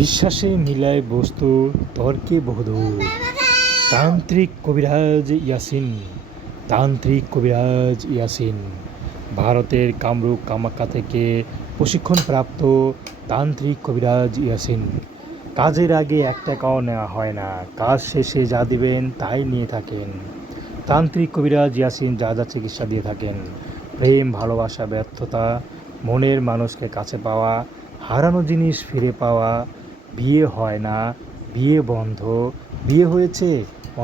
বিশ্বাসে মিলায় বস্তু, তর্কে বহুদূর। তান্ত্রিক কবিরাজ ইয়াসিন। তান্ত্রিক কবিরাজ ইয়াসিন ভারতের কামরূপ কামাখ্যা থেকে প্রশিক্ষণপ্রাপ্ত তান্ত্রিক কবিরাজ ইয়াসিন। কাজের আগে এক টাকাও নেওয়া হয় না, কাজ শেষে যা দিবেন তাই নিয়ে থাকেন। তান্ত্রিক কবিরাজ ইয়াসিন যা যা চিকিৎসা দিয়ে থাকেন: প্রেম, ভালোবাসা, ব্যর্থতা, মনের মানুষকে কাছে পাওয়া, হারানো জিনিস ফিরে পাওয়া, বিয়ে হয় না, বিয়ে বন্ধ, বিয়ে হয়েছে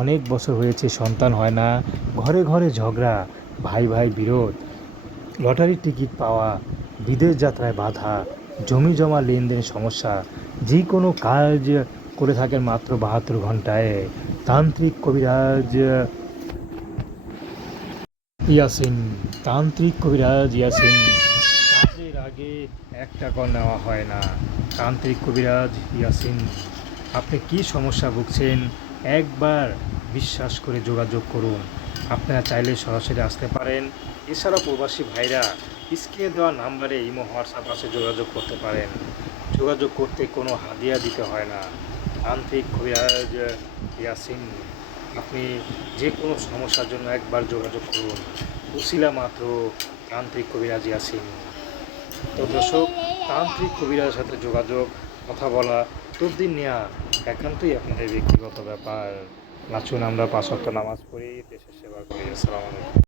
অনেক বছর হয়েছে সন্তান হয় না, ঘরে ঘরে ঝগড়া, ভাই ভাই বিরোধ, লটারির টিকিট পাওয়া, বিদেশ যাত্রায় বাধা, জমি জমা লেনদেনের সমস্যা, যে কোনো কাজ করে থাকেন মাত্র 72 ঘন্টায়। তান্ত্রিক কবিরাজ ইয়াসিন। তান্ত্রিক কবিরাজ ইয়াসিন। কাজের আগে এক টাকাও নেওয়া হয় না। তান্ত্রিক কবিরাজ ইয়াসিন। আপনি কি সমস্যা ভুগছেন, একবার বিশ্বাস করে যোগাযোগ করুন। আপনারা চাইলে সরাসরি আসতে পারেন। এছাড়াও প্রবাসী ভাইরা স্ক্রিনে দেওয়া নাম্বারে ইমো, হোয়াটসঅ্যাপ আছে, যোগাযোগ করতে পারেন। যোগাযোগ করতে কোনো হাদিয়া দিতে হয় না। তান্ত্রিক কবিরাজ ইয়াসিন। আপনি যে কোনো সমস্যার জন্য একবার যোগাযোগ করুন, উসিলা মাত্র তান্ত্রিক কবিরাজ ইয়াসিন। তো দর্শক, তান্ত্রিক কবিরাজের সাথে যোগাযোগ, কথা বলা, তদবির নেওয়া একান্তই আপনাদের ব্যক্তিগত ব্যাপার। আসুন আমরা 5 ওয়াক্ত নামাজ পড়ি, দেশের সেবা করি। আসসালামু আলাইকুম।